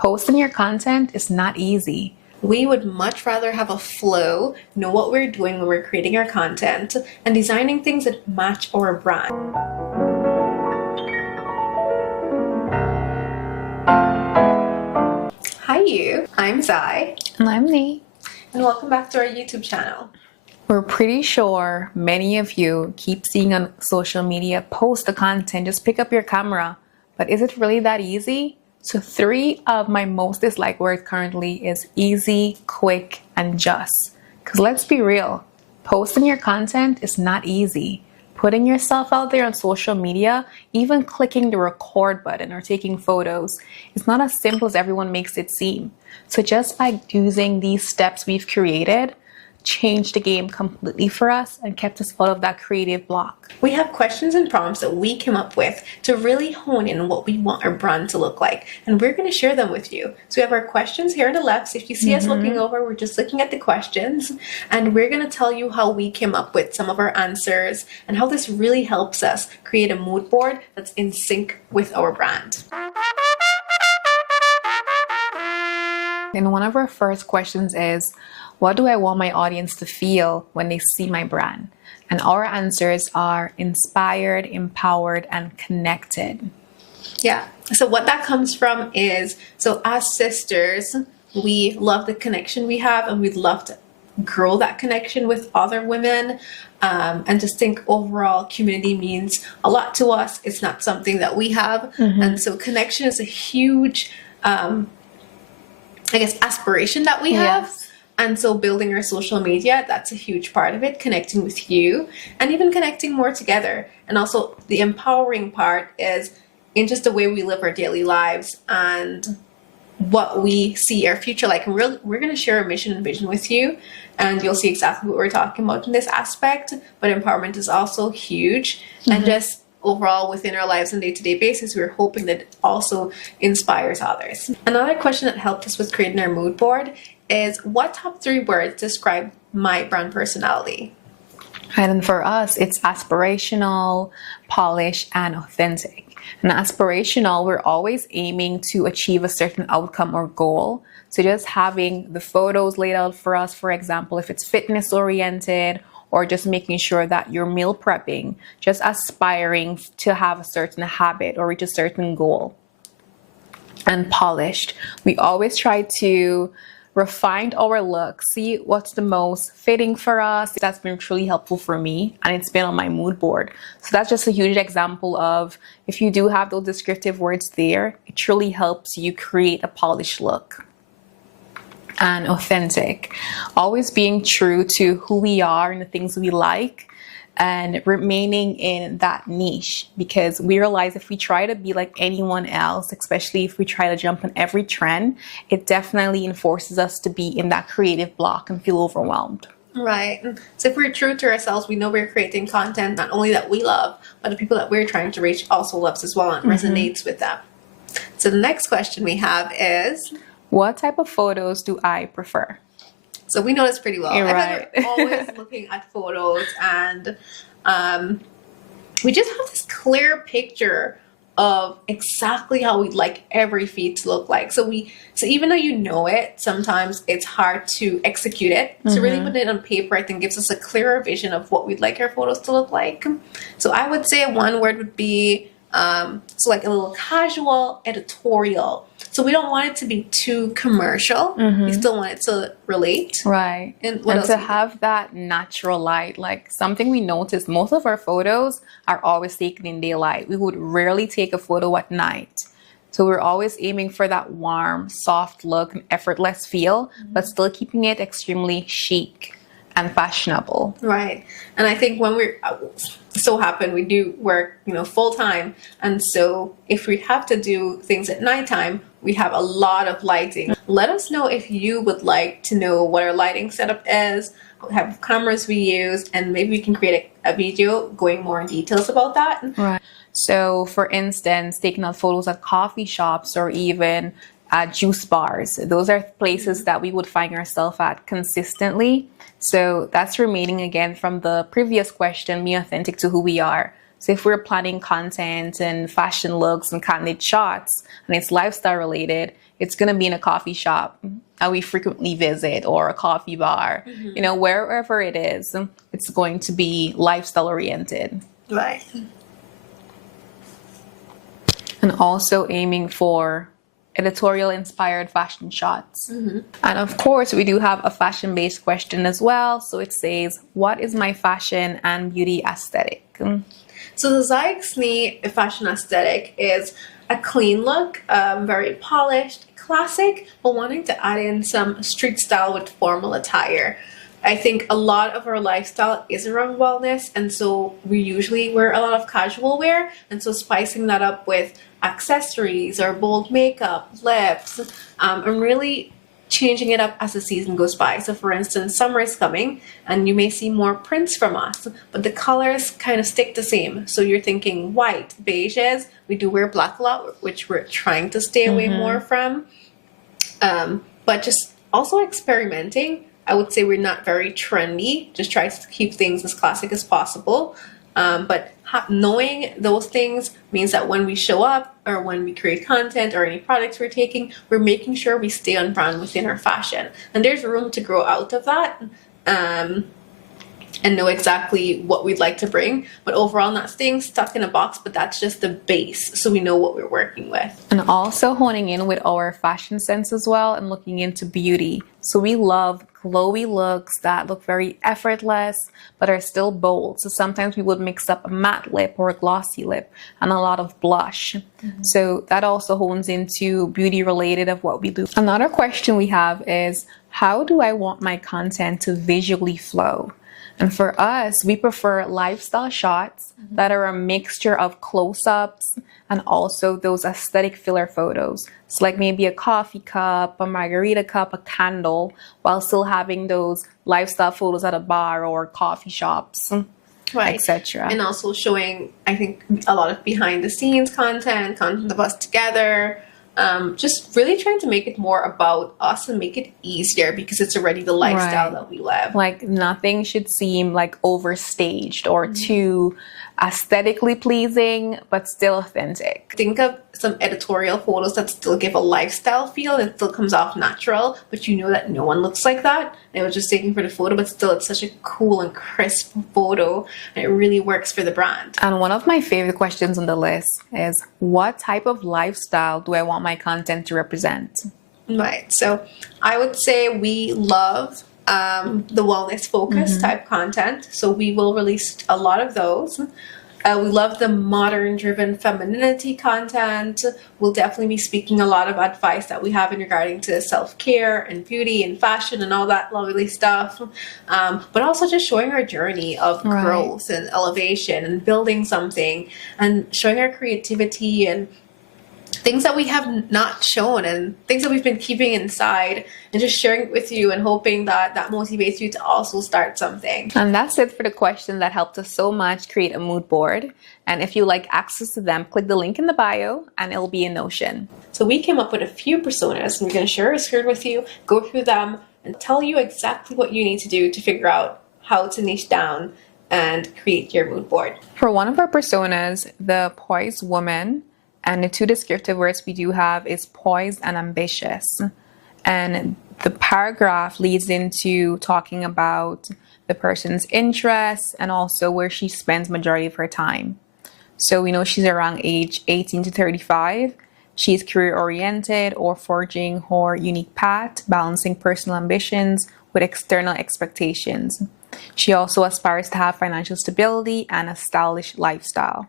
Posting your content is not easy. We would much rather have a flow, know what we're doing when we're creating our content, and designing things that match our brand. Hi you, I'm Zai. And I'm Nee. And welcome back to our YouTube channel. We're pretty sure many of you keep seeing on social media, post the content, just pick up your camera. But is it really that easy? So 3 of my most disliked words currently is easy, quick, and just. Because let's be real, posting your content is not easy. Putting yourself out there on social media, even clicking the record button or taking photos, is not as simple as everyone makes it seem. So just by using these steps we've created, changed the game completely for us and kept us out of that creative block. We have questions and prompts that we came up with to really hone in on what we want our brand to look like, and we're going to share them with you. So we have our questions here on the left. So if you see us looking over, we're just looking at the questions, and we're going to tell you how we came up with some of our answers and how this really helps us create a mood board that's in sync with our brand. And one of our first questions is, what do I want my audience to feel when they see my brand? And our answers are inspired, empowered, and connected. Yeah. So what that comes from is, so as sisters, we love the connection we have, and we'd love to grow that connection with other women. And just think overall community means a lot to us. It's not something that we have. And so connection is a huge, aspiration that we have. Yes. And so building our social media, that's a huge part of it, connecting with you and even connecting more together. And also the empowering part is in just the way we live our daily lives and what we see our future like. And we're going to share our mission and vision with you, and you'll see exactly what we're talking about in this aspect. But empowerment is also huge. And just overall within our lives on a day-to-day basis, we're hoping that it also inspires others. Another question that helped us with creating our mood board is, what top 3 words describe my brand personality? And for us, it's aspirational, polished, and authentic. And aspirational, we're always aiming to achieve a certain outcome or goal. So just having the photos laid out for us, for example, if it's fitness oriented, or just making sure that you're meal prepping, just aspiring to have a certain habit or reach a certain goal. And polished, we always try to refine our look, see what's the most fitting for us. That's been truly helpful for me, and it's been on my mood board. So that's just a huge example of, if you do have those descriptive words there, it truly helps you create a polished look. And authentic, always being true to who we are and the things we like, and remaining in that niche, because we realize if we try to be like anyone else, especially if we try to jump on every trend, it definitely enforces us to be in that creative block and feel overwhelmed. Right. So if we're true to ourselves, we know we're creating content not only that we love, but the people that we're trying to reach also loves as well and resonates with them. So the next question we have is, what type of photos do I prefer? So we know this pretty well. You're I right. feel like we're always looking at photos, and we just have this clear picture of exactly how we'd like every feed to look like. So even though you know it, sometimes it's hard to execute it. So really putting it on paper, I think, gives us a clearer vision of what we'd like our photos to look like. So I would say one word would be like a little casual, editorial. So we don't want it to be too commercial. We still want it to relate. Right. And to have that natural light, like something we noticed, most of our photos are always taken in daylight. We would rarely take a photo at night. So we're always aiming for that warm, soft look and effortless feel, but still keeping it extremely chic and fashionable. Right. And I think when we're so happen we do work, full time, and so if we have to do things at nighttime, we have a lot of lighting. Let us know if you would like to know what our lighting setup is, what type of cameras we use, and maybe we can create a video going more in details about that. Right. So for instance, taking out photos at coffee shops or even at juice bars. Those are places that we would find ourselves at consistently. So that's remaining again from the previous question, be authentic to who we are. So if we're planning content and fashion looks and candid shots and it's lifestyle related, it's going to be in a coffee shop that we frequently visit or a coffee bar. You know, wherever it is, it's going to be lifestyle oriented. Right. And also aiming for editorial inspired fashion shots. And of course, we do have a fashion based question as well. So it says, what is my fashion and beauty aesthetic? So the Zyxny fashion aesthetic is a clean look, very polished, classic, but wanting to add in some street style with formal attire. I think a lot of our lifestyle is around wellness, and so we usually wear a lot of casual wear, and so spicing that up with accessories or bold makeup, lips, and really changing it up as the season goes by. So for instance, summer is coming and you may see more prints from us, but the colors kind of stick the same. So you're thinking white, beiges. We do wear black a lot, which we're trying to stay away more from. But just also experimenting. I would say we're not very trendy, just try to keep things as classic as possible. But knowing those things means that when we show up or when we create content or any products we're taking, we're making sure we stay on brand within our fashion. And there's room to grow out of that and know exactly what we'd like to bring. But overall, not staying stuck in a box, but that's just the base so we know what we're working with. And also honing in with our fashion sense as well and looking into beauty. So we love glowy looks that look very effortless but are still bold. So sometimes we would mix up a matte lip or a glossy lip and a lot of blush. So that also hones into beauty related of what we do. Another question we have is, how do I want my content to visually flow? And for us, we prefer lifestyle shots that are a mixture of close-ups and also those aesthetic filler photos. So like maybe a coffee cup, a margarita cup, a candle, while still having those lifestyle photos at a bar or coffee shops, Right. etc. And also showing, I think, a lot of behind the scenes content of us together. Just really trying to make it more about us and make it easier because it's already the lifestyle that we live. Like nothing should seem like overstaged or too aesthetically pleasing, but still authentic. Think of some editorial photos that still give a lifestyle feel and still comes off natural, but you know that no one looks like that. And it was just taken for the photo, but still it's such a cool and crisp photo and it really works for the brand. And one of my favorite questions on the list is, what type of lifestyle do I want my content to represent? Right. So I would say we love the wellness focused type content. So we will release a lot of those. We love the modern driven femininity content. We'll definitely be speaking a lot of advice that we have in regarding to self-care and beauty and fashion and all that lovely stuff. But also just showing our journey of growth and elevation and building something and showing our creativity and things that we have not shown and things that we've been keeping inside and just sharing it with you and hoping that that motivates you to also start something. And that's it for the question that helped us so much create a mood board. And if you like access to them, click the link in the bio and it'll be in Notion. So we came up with a few personas and we're going to share our screen with you, go through them and tell you exactly what you need to do to figure out how to niche down and create your mood board. For one of our personas, the poised woman, and the two descriptive words we do have is poised and ambitious. And the paragraph leads into talking about the person's interests and also where she spends majority of her time. So we know she's around age 18 to 35. She's career oriented or forging her unique path, balancing personal ambitions with external expectations. She also aspires to have financial stability and a stylish lifestyle.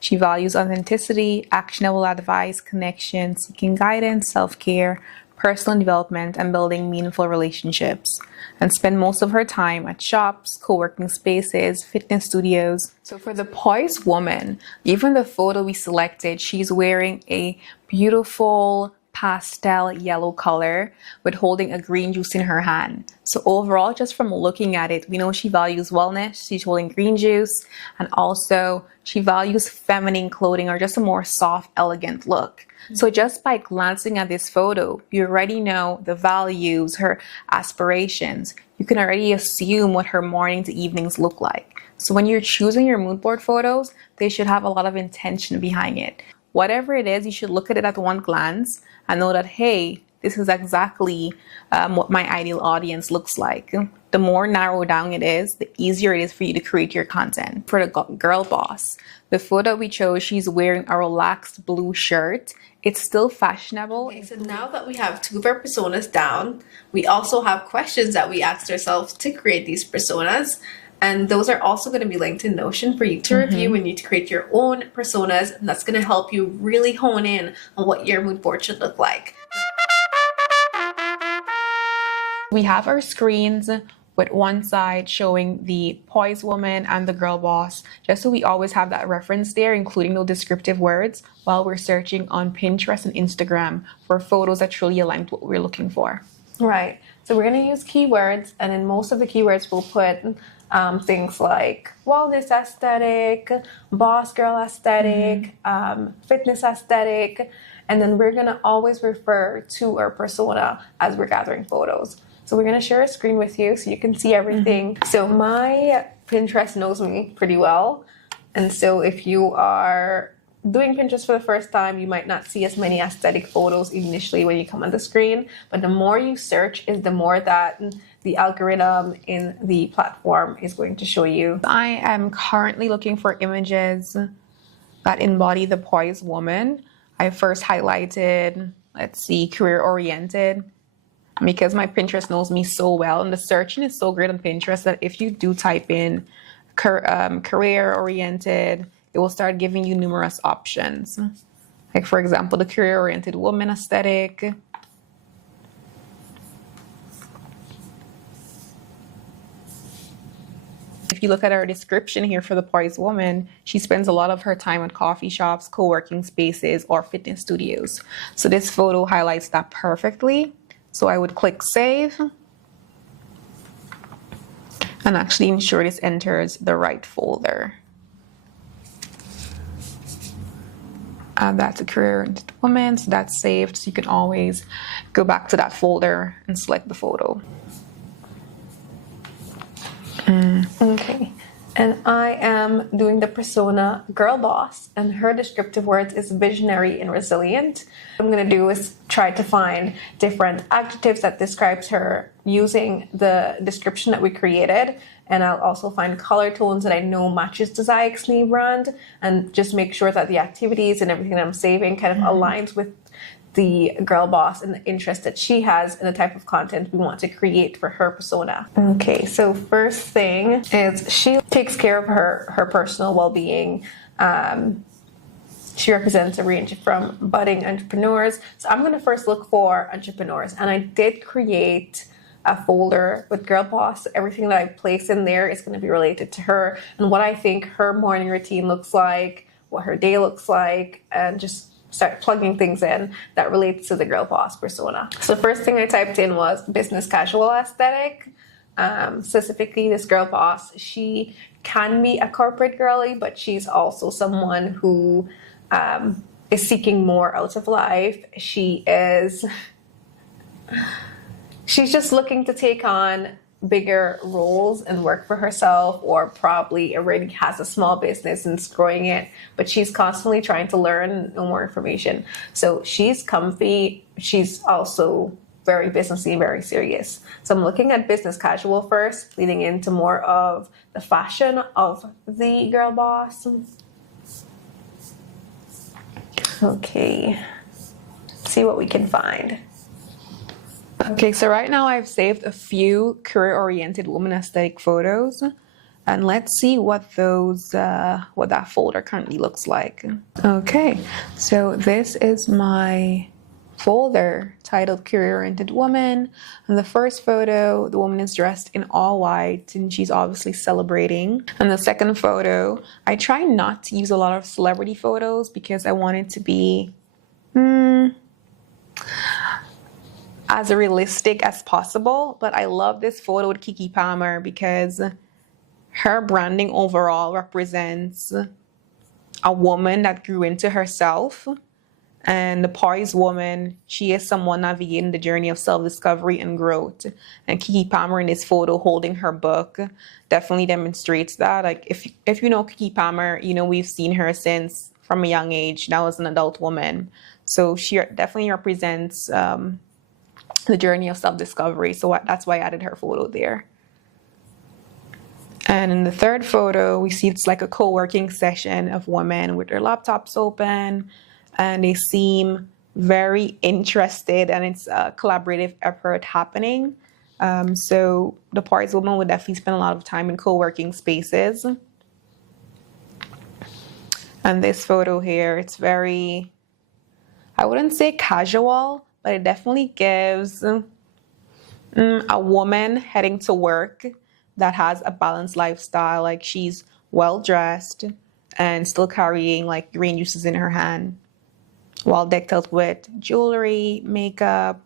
She values authenticity, actionable advice, connection, seeking guidance, self-care, personal development, and building meaningful relationships, and spend most of her time at shops, co-working spaces, fitness studios. So for the poised woman, even the photo we selected, she's wearing a beautiful pastel yellow color with holding a green juice in her hand. So overall, just from looking at it, we know she values wellness. She's holding green juice, and also she values feminine clothing or just a more soft, elegant look. So just by glancing at this photo, you already know the values, her aspirations. You can already assume what her morning to evenings look like. So when you're choosing your mood board photos, they should have a lot of intention behind it. Whatever it is, you should look at it at one glance and know that, hey, this is exactly what my ideal audience looks like. The more narrowed down it is, the easier it is for you to create your content. For the girl boss, the photo we chose, she's wearing a relaxed blue shirt. It's still fashionable. Okay, so now that we have two of our personas down, we also have questions that we asked ourselves to create these personas. And those are also going to be linked in Notion for you to review when you to create your own personas. And that's going to help you really hone in on what your mood board should look like. We have our screens with one side showing the poised woman and the girl boss, just so we always have that reference there, including those descriptive words while we're searching on Pinterest and Instagram for photos that truly align with what we're looking for. Right. So we're going to use keywords, and in most of the keywords we'll put things like wellness aesthetic, boss girl aesthetic, fitness aesthetic, and then we're going to always refer to our persona as we're gathering photos. So we're going to share a screen with you so you can see everything. So my Pinterest knows me pretty well. And so if you are doing Pinterest for the first time, you might not see as many aesthetic photos initially when you come on the screen. But the more you search is the more that the algorithm in the platform is going to show you. I am currently looking for images that embody the poised woman. I first highlighted, let's see, career-oriented, because my Pinterest knows me so well, and the searching is so great on Pinterest that if you do type in career-oriented, it will start giving you numerous options. Like, for example, the career-oriented woman aesthetic. If you look at our description here for the poised woman, she spends a lot of her time at coffee shops, co-working spaces, or fitness studios. So this photo highlights that perfectly. So I would click save and actually ensure this enters the right folder. Add that to career-oriented woman, so that's saved. So you can always go back to that folder and select the photo. Okay, and I am doing the persona girl boss, and her descriptive words is visionary and resilient. What I'm going to do is try to find different adjectives that describes her using the description that we created, and I'll also find color tones that I know matches the ZyXNE brand, and just make sure that the activities and everything that I'm saving kind of aligns with the girl boss and the interest that she has and the type of content we want to create for her persona. Okay, so first thing is she takes care of her personal well-being. She represents a range from budding entrepreneurs. So I'm going to first look for entrepreneurs, and I did create a folder with girl boss. Everything that I place in there is going to be related to her and what I think her morning routine looks like, what her day looks like, and just start plugging things in that relates to the girl boss persona. So the first thing I typed in was business casual aesthetic. Specifically, this girl boss, she can be a corporate girly, but she's also someone who is seeking more out of life. She's just looking to take on bigger roles and work for herself, or probably already has a small business and is growing it, but she's constantly trying to learn and know more information. So she's comfy. She's also very businessy, very serious. So I'm looking at business casual first, leading into more of the fashion of the girl boss. Okay, let's see what we can find. Okay, so right now I've saved a few career-oriented woman aesthetic photos, and let's see what that folder currently looks like. Okay, so this is my folder titled Career-Oriented Woman, and the first photo, the woman is dressed in all white, and she's obviously celebrating. And the second photo, I try not to use a lot of celebrity photos because I want it to be as realistic as possible, but I love this photo with Keke Palmer because her branding overall represents a woman that grew into herself. And the poised woman, she is someone navigating the journey of self-discovery and growth. And Keke Palmer in this photo holding her book definitely demonstrates that. Like, if you know Keke Palmer, you know we've seen her since from a young age, now as an adult woman. So she definitely represents the journey of self-discovery. So that's why I added her photo there. And in the third photo, we see it's like a co-working session of women with their laptops open, and they seem very interested, and it's a collaborative effort happening. So the Poise woman would definitely spend a lot of time in co-working spaces. And this photo here, it's very, I wouldn't say casual, but it definitely gives a woman heading to work that has a balanced lifestyle. Like, she's well dressed and still carrying like green juices in her hand, while decked out with jewelry, makeup.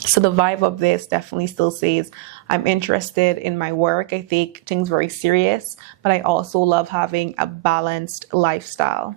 So the vibe of this definitely still says, I'm interested in my work. I take things very serious, but I also love having a balanced lifestyle.